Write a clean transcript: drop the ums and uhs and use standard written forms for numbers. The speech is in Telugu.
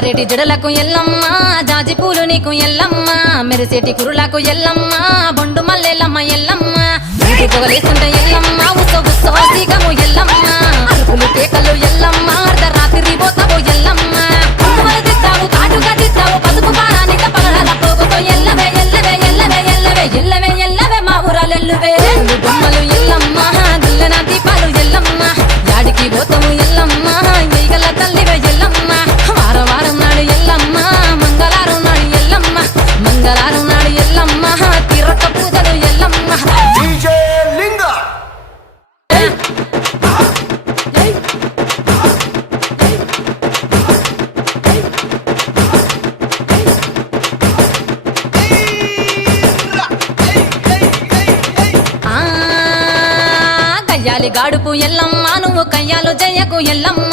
జారేటి జడలకు ఎల్లమ్మ జాజి పూలు నీకు ఎల్లమ్మ మెరిసేటి కురులకు ఎల్లమ్మ బొండు మల్లెలమ్మ ఎల్లమ్మ ఇంటి పొగలేస్తుంటే ఎల్లమ్మ ఉత్సవము ఎల్లమ్మ అరుపులు కేకలు ఎల్లమ్మ అర్ధరాత్రి పోతావు ఎల్లమ్మ కుంకుమలు తిట్టావు కాటుగా తిట్టావు పసుపు పారానిక పగడాల పోగుతో ఎల్లవే ఎల్లవే ఎల్లవే ఎల్లవే ఎల్లవే ఎల్లవే మా ఊరాలెల్లువే బొమ్మలు ఎల్లమ్మ దుల్లన దీపాలు ఎల్లమ్మ యాడికి పోతావు ఎల్లమ్మ వెయ్యగల తల్లివే ఎల్లమ్మ వారం వారం నాడు ఎల్లమ్మ మంగళవారం నాడు ఎల్లమ్మ మంగళవారం నాడు ఎల్లమ్మ తిరక్క పూజలు ఎల్లమ్మ కయ్యాలి గాడుపు ఎల్లమ్మ నువ్వు కయ్యాలు జయ్యకు ఎల్లమ్మ